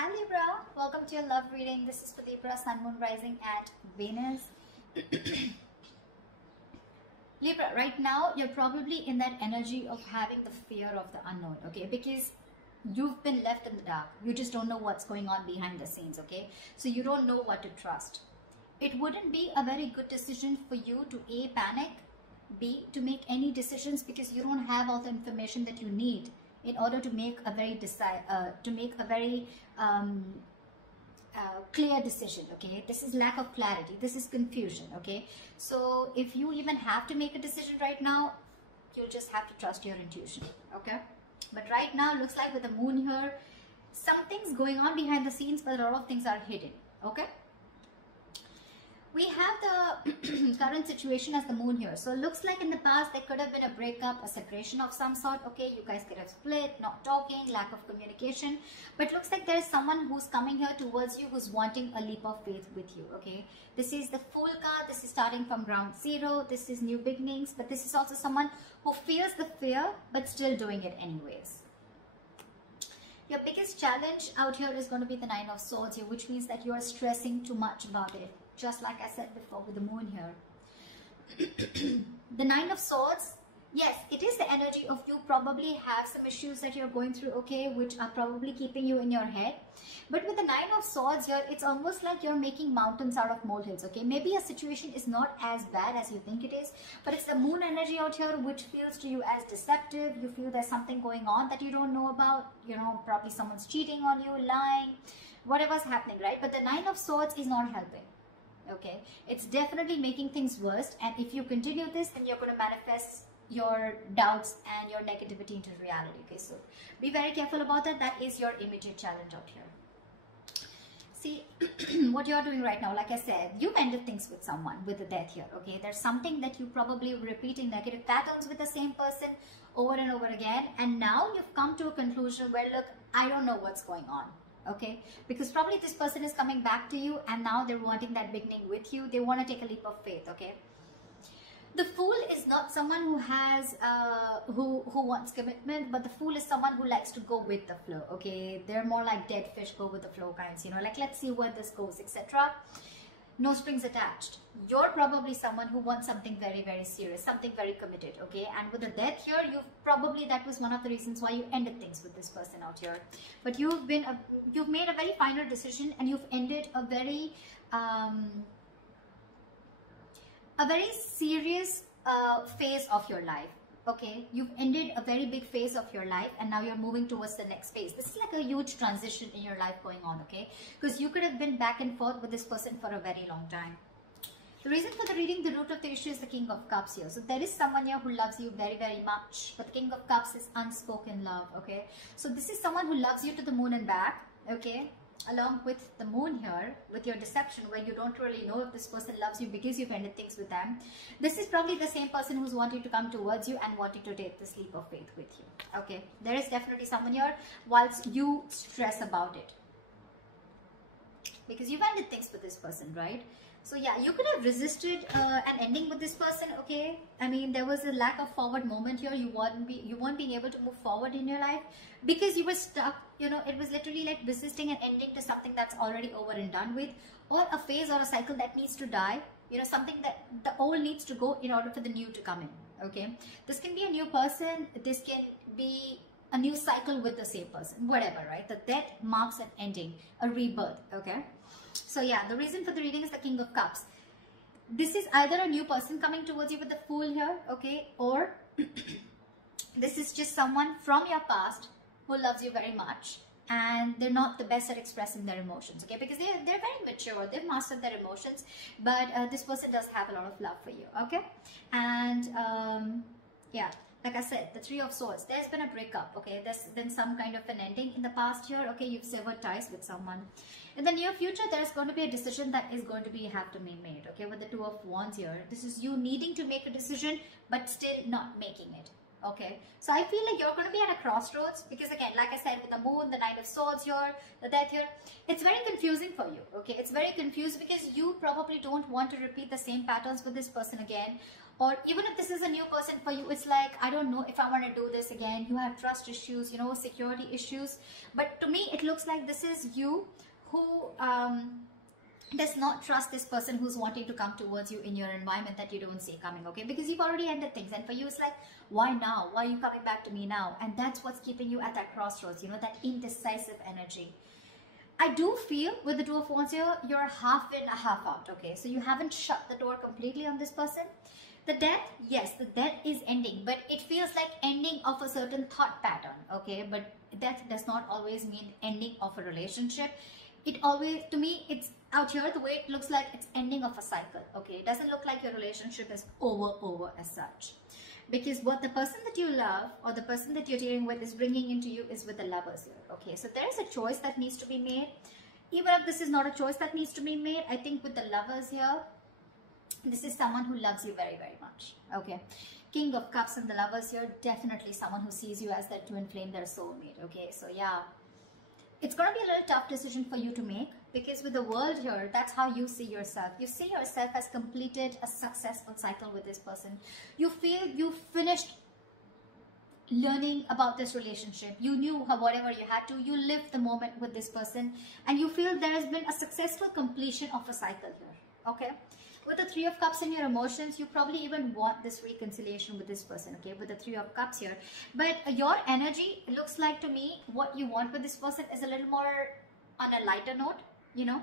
Hi Libra, welcome to your love reading. This is for Libra, Sun, Moon, Rising at Venus. Libra, right now you're probably in that energy of having the fear of the unknown, okay? Because you've been left in the dark. You just don't know what's going on behind the scenes, okay? So you don't know what to trust. It wouldn't be a very good decision for you to A, panic, B, to make any decisions because you don't have all the information that you need in order to make a very clear decision, okay? This is lack of clarity, this is confusion, okay? So if you even have to make a decision right now, you'll just have to trust your intuition, okay? But right now, looks like with the moon here, something's going on behind the scenes, but a lot of things are hidden, okay? We have the current situation as the moon here. So it looks like in the past there could have been a breakup, a separation of some sort. Okay, you guys could have split, not talking, lack of communication. But looks like there is someone who's coming here towards you who's wanting a leap of faith with you. Okay, this is the Fool card. This is starting from ground zero. This is new beginnings. But this is also someone who feels the fear but still doing it anyways. Your biggest challenge out here is going to be the Nine of Swords here, which means that you are stressing too much about it. Just like I said before with the moon here. The Nine of Swords, yes, it is the energy of you probably have some issues that you're going through, okay, which are probably keeping you in your head. But with the Nine of Swords here, it's almost like you're making mountains out of molehills, okay? Maybe a situation is not as bad as you think it is, but it's the moon energy out here which feels to you as deceptive. You feel there's something going on that you don't know about. You know, probably someone's cheating on you, lying, whatever's happening, right? But the Nine of Swords is not helping. Okay, it's definitely making things worse, and if you continue this, then you're going to manifest your doubts and your negativity into reality. Okay, so be very careful about that. That is your immediate challenge out here. See what you're doing right now. Like I said, you've ended things with someone with the Death here. Okay, there's something that you probably repeating negative patterns with the same person over and over again, and now you've come to a conclusion where, look, I don't know what's going on. Okay, because probably this person is coming back to you and now they're wanting that beginning with you. They want to take a leap of faith. Okay, the Fool is not someone who has who wants commitment, but the Fool is someone who likes to go with the flow. Okay, they're more like dead fish, go with the flow kinds, you know, like let's see where this goes, etc. No strings attached. You're probably someone who wants something very, very serious, something very committed, okay? And with the Death here, that was one of the reasons why you ended things with this person out here. But you've made a very final decision, and you've ended a very serious phase of your life. Okay, you've ended a very big phase of your life and now you're moving towards the next phase. This is like a huge transition in your life going on, okay? Because you could have been back and forth with this person for a very long time. The reason for the reading, the root of the issue is the King of Cups here. So there is someone here who loves you very, very much. But the King of Cups is unspoken love, okay? So this is someone who loves you to the moon and back, okay? Along with the moon here, with your deception, where you don't really know if this person loves you because you've ended things with them. This is probably the same person who's wanting to come towards you and wanting to take this leap of faith with you. Okay, there is definitely someone here whilst you stress about it. Because you've ended things with this person, right? So yeah, you could have resisted an ending with this person, okay? I mean, there was a lack of forward moment here. You weren't being able to move forward in your life because you were stuck. You know, it was literally like resisting an ending to something that's already over and done with, or a phase or a cycle that needs to die. You know, something that the old needs to go in order for the new to come in, okay? This can be a new person. This can be a new cycle with the same person, whatever, right? The Death marks an ending, a rebirth, okay? So yeah, the reason for the reading is the King of Cups. This is either a new person coming towards you with the Fool here, okay? Or this is just someone from your past who loves you very much and they're not the best at expressing their emotions, okay? Because they're very mature, they've mastered their emotions, but this person does have a lot of love for you, okay? And yeah, like I said, the Three of Swords, there's been a breakup, okay? There's been some kind of an ending in the past here, okay? You've severed ties with someone. In the near future, there's going to be a decision that is going to have to be made, okay? With the Two of Wands here, this is you needing to make a decision, but still not making it, okay? So I feel like you're going to be at a crossroads because again, like I said, with the moon, the Nine of Swords here, the Death here, it's very confusing for you, okay? It's very confused because you probably don't want to repeat the same patterns with this person again, Or even if this is a new person for you, it's like, I don't know if I want to do this again. You have trust issues, you know, security issues. But to me, it looks like this is you who does not trust this person who's wanting to come towards you in your environment that you don't see coming, okay? Because you've already ended things, and for you it's like, why now? Why are you coming back to me now? And that's what's keeping you at that crossroads, you know, that indecisive energy. I do feel with the Two of Wands here, you're half in, half out, okay? So you haven't shut the door completely on this person. The death, yes, the death is ending, but it feels like ending of a certain thought pattern, okay? But death does not always mean ending of a relationship. It always, to me, it's out here, the way it looks like it's ending of a cycle, okay? It doesn't look like your relationship is over as such. Because what the person that you love or the person that you're dealing with is bringing into you is with the Lovers here, okay? So there is a choice that needs to be made. Even if this is not a choice that needs to be made, I think with the Lovers here, this is someone who loves you very much, okay? King of Cups and the Lovers here, definitely someone who sees you as their twin flame, their soulmate, okay? So yeah, it's going to be a little tough decision for you to make, because with the World here, that's how you see yourself. You see yourself as completed a successful cycle with this person. You feel you finished learning about this relationship. You knew whatever you had to. You lived the moment with this person, and you feel there has been a successful completion of a cycle here, okay? With the Three of Cups in your emotions, you probably even want this reconciliation with this person, okay, with the Three of Cups here. But your energy, it looks like to me, what you want with this person is a little more on a lighter note, you know.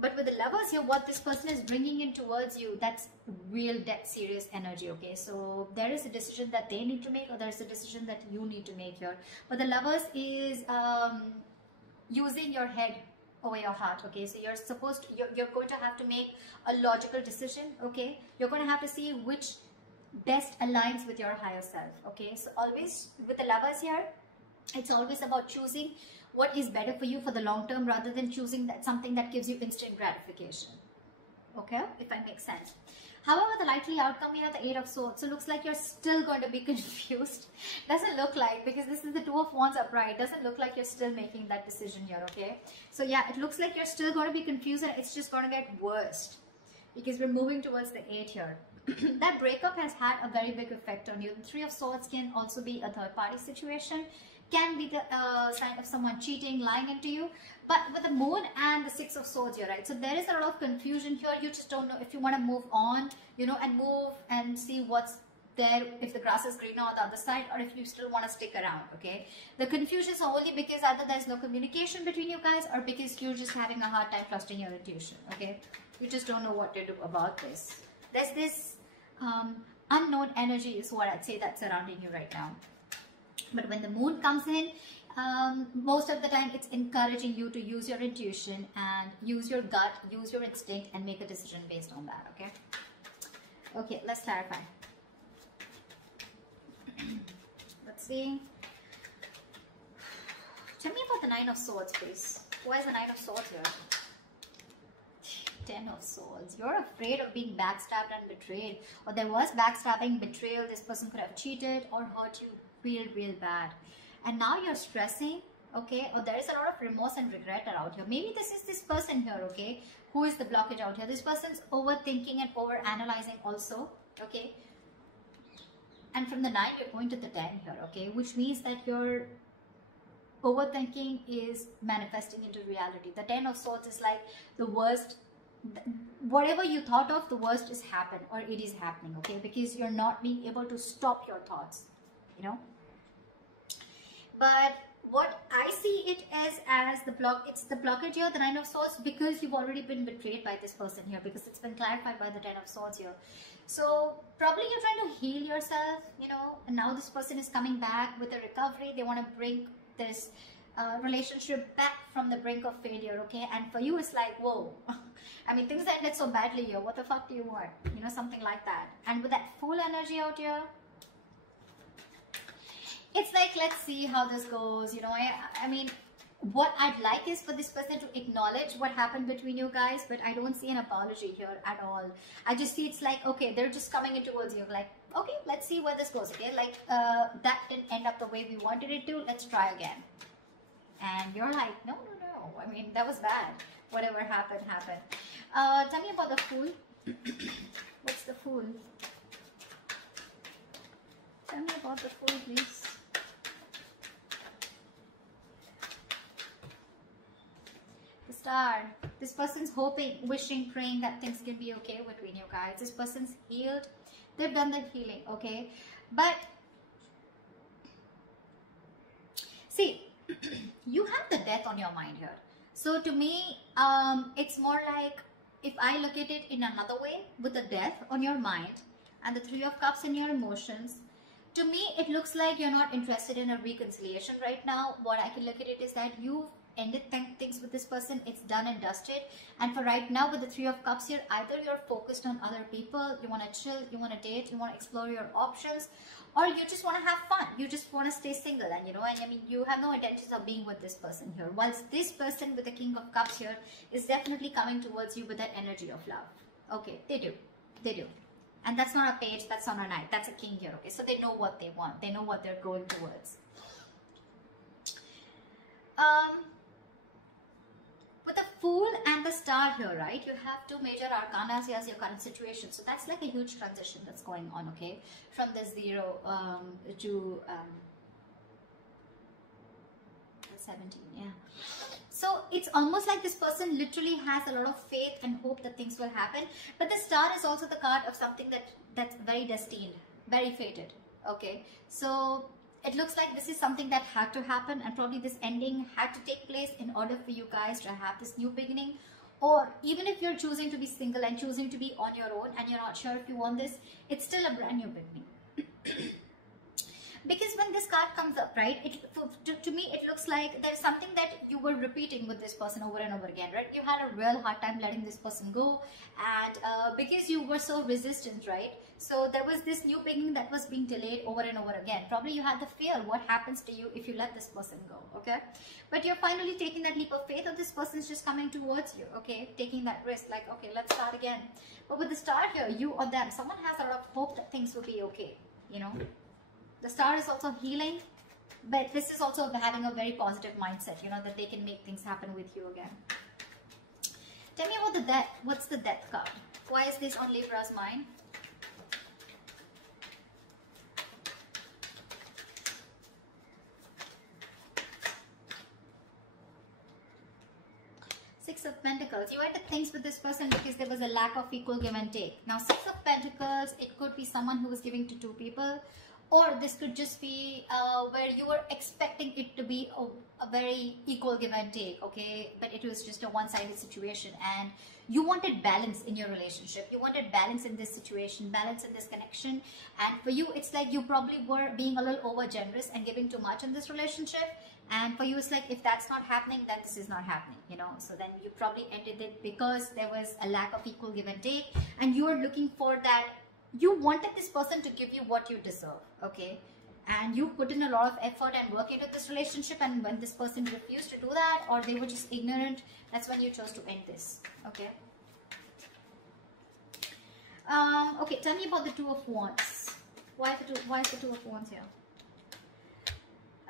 But with the Lovers here, what this person is bringing in towards you, that's real dead serious energy, okay. So there is a decision that they need to make, or there's a decision that you need to make here. But the Lovers is using your head over your heart, okay? So you're supposed to, you're going to have to make a logical decision, okay? You're going to have to see which best aligns with your higher self, okay? So always with the Lovers here, it's always about choosing what is better for you for the long term, rather than choosing that something that gives you instant gratification, okay, if I make sense. However, the likely outcome here, the Eight of Swords, so looks like you're still going to be confused. Doesn't look like, because this is the Two of Wands upright, doesn't look like you're still making that decision here, okay? So yeah, it looks like you're still going to be confused, and it's just going to get worse, because we're moving towards the 8 here. That breakup has had a very big effect on you. The Three of Swords can also be a third party situation, can be the sign of someone cheating, lying into you. But with the Moon and the Six of Swords here, right? So there is a lot of confusion here. You just don't know if you want to move on, you know, and move and see what's there, if the grass is greener on the other side, or if you still want to stick around, okay? The confusion is only because either there's no communication between you guys, or because you're just having a hard time trusting your intuition, okay? You just don't know what to do about this. There's this unknown energy is what I'd say that's surrounding you right now. But when the Moon comes in, most of the time it's encouraging you to use your intuition and use your gut, use your instinct, and make a decision based on that, okay? Okay, let's clarify. Let's see. Tell me about the Nine of Swords, please. Why is the Nine of Swords here? 10 of Swords. You're afraid of being backstabbed and betrayed. Or there was backstabbing, betrayal. This person could have cheated or hurt you real bad. And now you're stressing, okay? Or there is a lot of remorse and regret around here. Maybe this is this person here, okay? Who is the blockage out here? This person's overthinking and overanalyzing also, okay? And from the 9, you're going to the 10 here, okay? Which means that your overthinking is manifesting into reality. The 10 of Swords is like the worst. Whatever you thought of, the worst is happened, or it is happening, okay? Because you're not being able to stop your thoughts, you know? But what I see it as the blockage here, the Nine of Swords, because you've already been betrayed by this person here, because it's been clarified by the 10 of Swords here. So probably you're trying to heal yourself, you know, and now this person is coming back with a recovery. They want to bring this relationship back from the brink of failure, okay? And for you, it's like, whoa. I mean, things ended so badly here. What the fuck do you want? You know, something like that. And with that full energy out here, it's like, let's see how this goes. You know, I mean, what I'd like is for this person to acknowledge what happened between you guys, but I don't see an apology here at all. I just see it's like, okay, they're just coming in towards you. Like, okay, let's see where this goes, okay? Like, that didn't end up the way we wanted it to. Let's try again. And you're like, no. I mean, that was bad. Whatever happened, happened. Tell me about the Fool. What's the Fool? Tell me about the Fool, please. The Star. This person's hoping, wishing, praying that things can be okay between you guys. This person's healed. They've done the healing, okay? But see, you have the death on your mind here. So to me, it's more like, if I look at it in another way, with the death on your mind and the Three of Cups in your emotions, to me, it looks like you're not interested in a reconciliation right now. What I can look at it is that you've ended things with this person. It's done and dusted. And for right now, with the Three of Cups here, either you're focused on other people, you want to chill, you want to date, you want to explore your options, or you just want to have fun. You just want to stay single, and I mean, you have no intentions of being with this person here. Whilst this person with the King of Cups here is definitely coming towards you with that energy of love. Okay, they do. They do. And that's not a page, that's not a knight, that's a king here, okay? So they know what they want. They know what they're going towards. With the Fool and the Star here, right? You have two major arcana as your current situation. So that's like a huge transition that's going on, okay? From the 0 to 17, yeah. So it's almost like this person literally has a lot of faith and hope that things will happen. But the Star is also the card of something that's very destined, very fated, okay? So it looks like this is something that had to happen, and probably this ending had to take place in order for you guys to have this new beginning. Or even if you're choosing to be single and choosing to be on your own and you're not sure if you want this, it's still a brand new beginning. Because when this card comes up, right, to me, it looks like there's something that you were repeating with this person over and over again, right? You had a real hard time letting this person go, and because you were so resistant, right? So there was this new beginning that was being delayed over and over again. Probably you had the fear, what happens to you if you let this person go, okay? But you're finally taking that leap of faith, or this person's just coming towards you, okay? Taking that risk, like, okay, let's start again. But with the Star here, you or them, someone has a lot of hope that things will be okay, you know? The Star is also healing, but this is also having a very positive mindset, you know, that they can make things happen with you again. Tell me about the death. What's the Death card? Why is this on Libra's mind? Six of Pentacles. You ended things with this person because there was a lack of equal give and take. Now, Six of Pentacles, it could be someone who was giving to two people. Or this could just be where you were expecting it to be a very equal give and take, okay? But it was just a one-sided situation, and you wanted balance in your relationship. You wanted balance in this situation, balance in this connection. And for you, it's like you probably were being a little over-generous and giving too much in this relationship. And for you, it's like, if that's not happening, then this is not happening, you know? So then you probably ended it because there was a lack of equal give and take, and you were looking for that. You wanted this person to give you what you deserve, okay? And you put in a lot of effort and work into this relationship, and when this person refused to do that, or they were just ignorant, that's when you chose to end this, okay? Okay, tell me about the Two of Wands. Why is the Two of Wands here?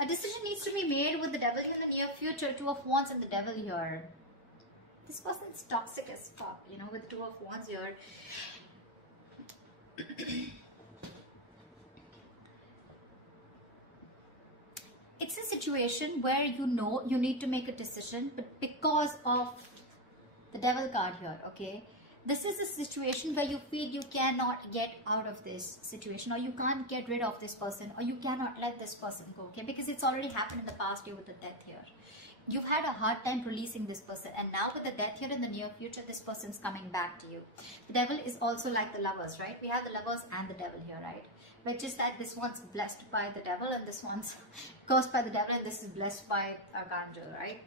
A decision needs to be made with the Devil in the near future. Two of Wands and the Devil here. This person's toxic as fuck, you know, with the Two of Wands here. It's a situation where you know you need to make a decision, but because of the Devil card here, okay, this is a situation where you feel you cannot get out of this situation, or you can't get rid of this person, or you cannot let this person go, okay, because it's already happened in the past year with the Death here. You've had a hard time releasing this person, and now with the Death here in the near future, this person's coming back to you. The Devil is also like the Lovers, right? We have the Lovers and the Devil here, right? But just that this one's blessed by the Devil, and this one's cursed by the Devil, and this is blessed by Archangel, right?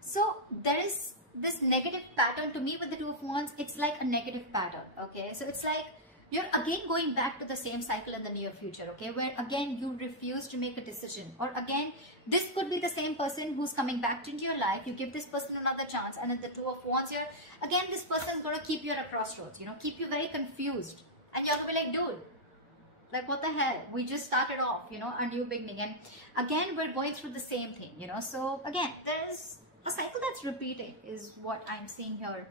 So there is this negative pattern to me with the Two of Wands. It's like a negative pattern, okay? So it's like you're again going back to the same cycle in the near future, okay? Where again you refuse to make a decision, or again this could be the same person who's coming back into your life. You give this person another chance, and in the Two of Wands here, again this person is going to keep you at a crossroads, you know, keep you very confused, and you're going to be like, dude, like what the hell? We just started off, you know, a new beginning, and again we're going through the same thing, you know. So again, there is a cycle that's repeating is what I'm seeing here.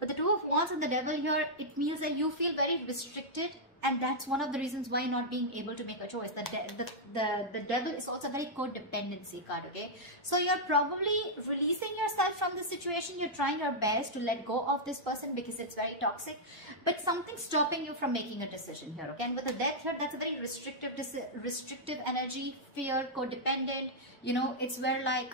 But the Two of Wands and the Devil here, it means that you feel very restricted And that's one of the reasons why not being able to make a choice. The devil is also a very codependency card, okay? So you're probably releasing yourself from the situation. You're trying your best to let go of this person because it's very toxic. But something's stopping you from making a decision here, okay? And with the death here, that's a very restrictive energy, fear, codependent. You know, it's where like,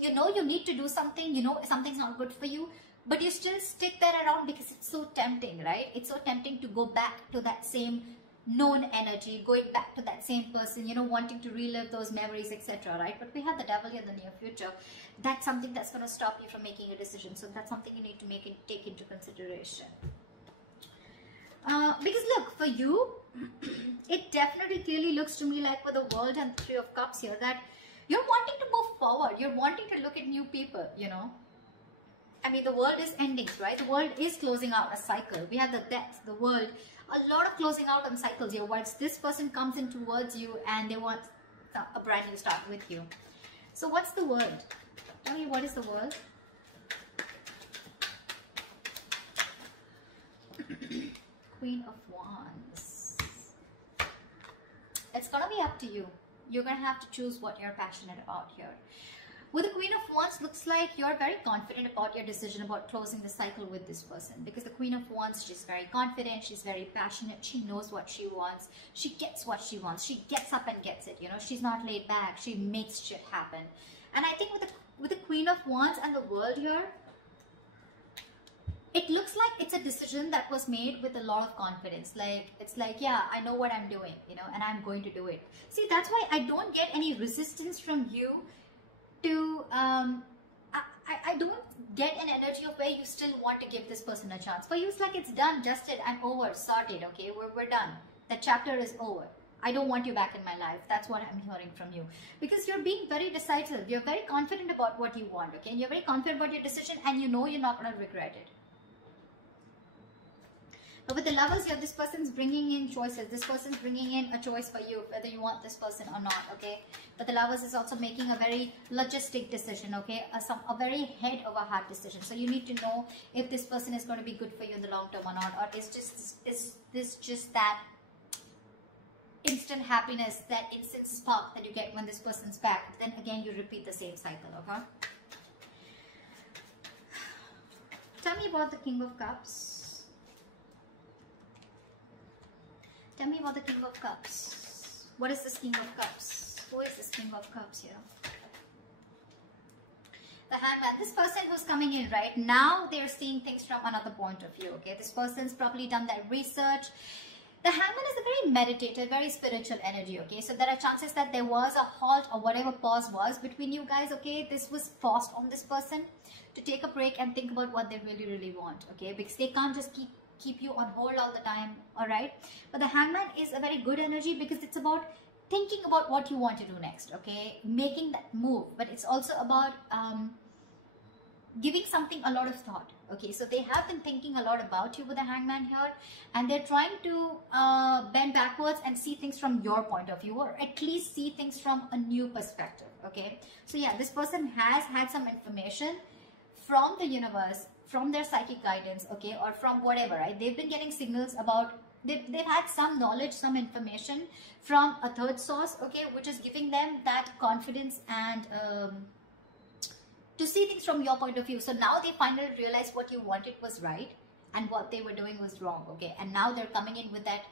you know you need to do something, you know something's not good for you, but you still stick there around because it's so tempting, right? It's so tempting to go back to that same known energy, going back to that same person, you know, wanting to relive those memories, etc., right? But we have the devil in the near future. That's something that's going to stop you from making a decision. So that's something you need to take into consideration. Because look, for you, it definitely clearly looks to me like with the World and Three of Cups here that you're wanting to move forward. You're wanting to look at new people, you know. I mean, the world is ending, right? The world is closing out a cycle. We have the death, the world, a lot of closing out on cycles here. Once this person comes in towards you and they want a brand new start with you. So what's the world? Tell me, what is the world? Queen of Wands. It's gonna be up to you. You're gonna have to choose what you're passionate about here. With the Queen of Wands, looks like you're very confident about your decision about closing the cycle with this person. Because the Queen of Wands, she's very confident, she's very passionate, she knows what she wants, she gets what she wants, she gets up and gets it, you know, she's not laid back, she makes shit happen. And I think with the Queen of Wands and the World here, it looks like it's a decision that was made with a lot of confidence. Like, it's like, yeah, I know what I'm doing, you know, and I'm going to do it. See, that's why I don't get any resistance from you to, I don't get an energy of where you still want to give this person a chance. For you, it's like it's done, dusted, I'm over, sorted, okay, we're done. That chapter is over. I don't want you back in my life. That's what I'm hearing from you. Because you're being very decisive. You're very confident about what you want, okay? And you're very confident about your decision and you know you're not going to regret it. But with the Lovers here, this person's bringing in choices. This person's bringing in a choice for you, whether you want this person or not, okay? But the Lovers is also making a very logistic decision, okay? A very head over heart decision. So you need to know if this person is going to be good for you in the long term or not. Or is this just that instant happiness, that instant spark that you get when this person's back? Then again, you repeat the same cycle, okay? Tell me about the King of Cups. Tell me about the King of Cups. What is this King of Cups? Who is this King of Cups here? The Hangman. This person who's coming in right now, they're seeing things from another point of view, okay? This person's probably done that research. The Hangman is a very meditative, very spiritual energy, okay? So there are chances that there was a halt or whatever pause was between you guys, okay? This was forced on this person to take a break and think about what they really, really want, okay? Because they can't just keep you on hold all the time, all right? But the Hangman is a very good energy because it's about thinking about what you want to do next, okay? Making that move. But it's also about giving something a lot of thought, okay? So they have been thinking a lot about you with the Hangman here, and they're trying to bend backwards and see things from your point of view, or at least see things from a new perspective, okay? So yeah, this person has had some information from the universe, from their psychic guidance, okay, or from whatever, right? They've been getting signals about, they've had some knowledge, some information from a third source, okay, which is giving them that confidence and to see things from your point of view. So now they finally realize what you wanted was right and what they were doing was wrong, okay? And now they're coming in with that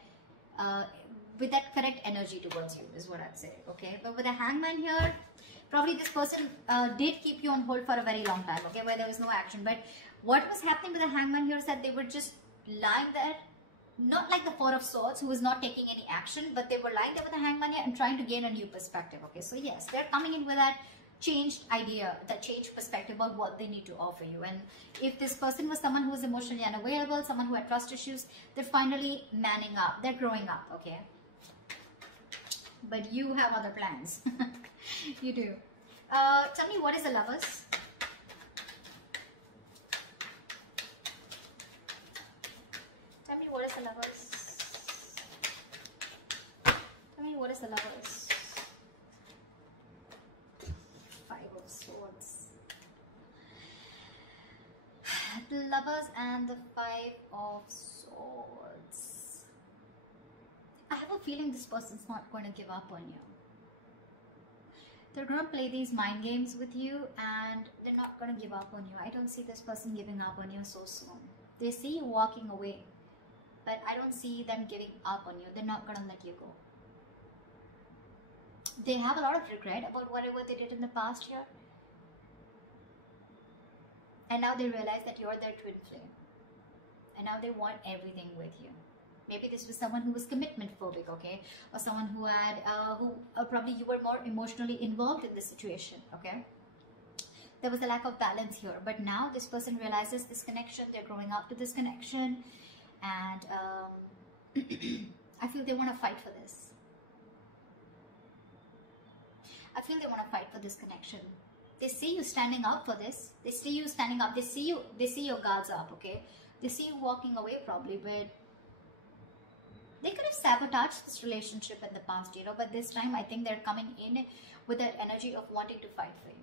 correct energy towards you, is what I'd say, okay? But with the Hangman here, probably this person did keep you on hold for a very long time, okay, where there was no action. But what was happening with the Hangman here is that they were just lying there, not like the Four of Swords, who was not taking any action, but they were lying there with the Hangman here and trying to gain a new perspective, okay? So yes, they're coming in with that changed idea, that changed perspective of what they need to offer you. And if this person was someone who was emotionally unavailable, someone who had trust issues, they're finally manning up, they're growing up, okay? But you have other plans. You do. Tell me, what is the Lovers? Tell me, what is the Lovers? Tell me, what is the Lovers? Five of Swords. The Lovers and the Five of Swords. I have a feeling this person's not going to give up on you. They're going to play these mind games with you and they're not going to give up on you. I don't see this person giving up on you so soon. They see you walking away, but I don't see them giving up on you. They're not going to let you go. They have a lot of regret about whatever they did in the past year. And now they realize that you're their twin flame. And now they want everything with you. Maybe this was someone who was commitment phobic, okay? Or someone who had, probably you were more emotionally involved in the situation, okay? There was a lack of balance here. But now this person realizes this connection. They're growing up to this connection. And I feel they want to fight for this. I feel they want to fight for this connection. They see you standing up for this. They see you standing up. They see your guards up, okay? They see you walking away probably, but they could have sabotaged this relationship in the past, you know, but this time I think they're coming in with that energy of wanting to fight for you.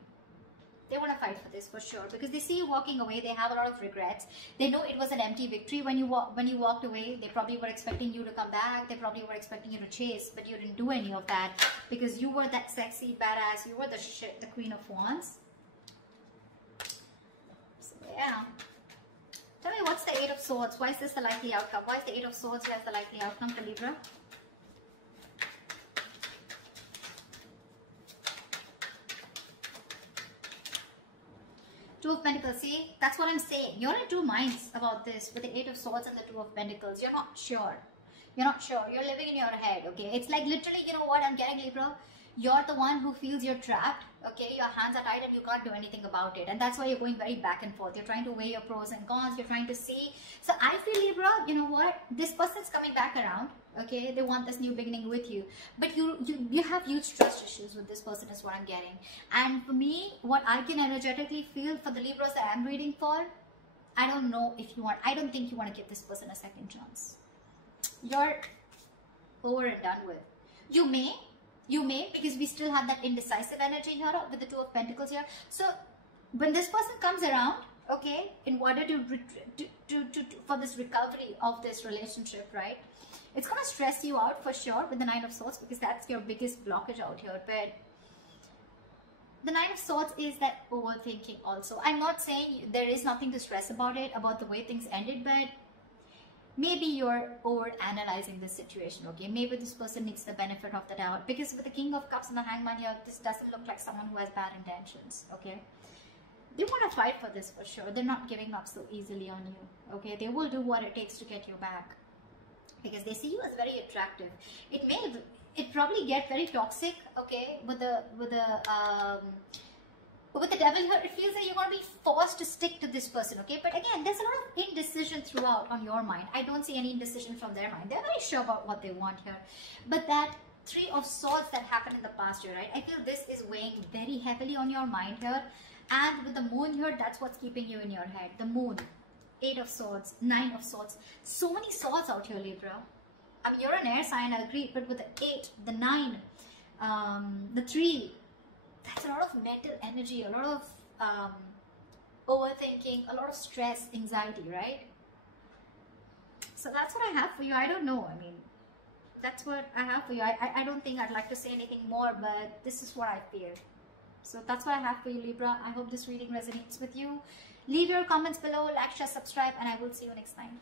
They want to fight for this for sure because they see you walking away. They have a lot of regrets. They know it was an empty victory when you walked away. They probably were expecting you to come back. They probably were expecting you to chase, but you didn't do any of that because you were that sexy badass. You were the Queen of Wands. So yeah. Tell me, what's the Eight of Swords? Why is this the likely outcome? Why is the Eight of Swords here the likely outcome for Libra? Two of Pentacles. See, that's what I'm saying. You're in two minds about this with the Eight of Swords and the Two of Pentacles. You're not sure. You're not sure. You're living in your head, okay? It's like literally, you know what I'm getting, Libra? You're the one who feels you're trapped, okay? Your hands are tied and you can't do anything about it. And that's why you're going very back and forth. You're trying to weigh your pros and cons. You're trying to see. So I feel, Libra, you know what? This person's coming back around, okay? They want this new beginning with you. But you have huge trust issues with this person is what I'm getting. And for me, what I can energetically feel for the Libras that I'm reading for, I don't know if you want, I don't think you want to give this person a second chance. You're over and done with. You may, because we still have that indecisive energy here with the Two of Pentacles here. So when this person comes around, okay, in order to for this recovery of this relationship, right, it's going to stress you out for sure with the Nine of Swords because that's your biggest blockage out here. But the Nine of Swords is that overthinking also. I'm not saying there is nothing to stress about it, about the way things ended, but maybe you're over analyzing this situation, okay? Maybe this person needs the benefit of the doubt because with the King of Cups and the Hangman here, this doesn't look like someone who has bad intentions, okay? They want to fight for this for sure. They're not giving up so easily on you, okay? They will do what it takes to get you back because they see you as very attractive. It probably get very toxic, okay? With the Devil here, it feels like you're going to be forced to stick to this person, okay? But again, there's a lot of indecision throughout on your mind. I don't see any indecision from their mind. They're very sure about what they want here. But that Three of Swords that happened in the past year, right? I feel this is weighing very heavily on your mind here. And with the Moon here, that's what's keeping you in your head. The Moon, Eight of Swords, Nine of Swords. So many swords out here, Libra. I mean, you're an air sign, I agree. But with the 8, the 9, the 3, that's a lot of mental energy, a lot of overthinking, a lot of stress, anxiety, right? So that's what I have for you. I don't know. I mean, that's what I have for you. I don't think I'd like to say anything more, but this is what I feel. So that's what I have for you, Libra. I hope this reading resonates with you. Leave your comments below, like, share, subscribe, and I will see you next time.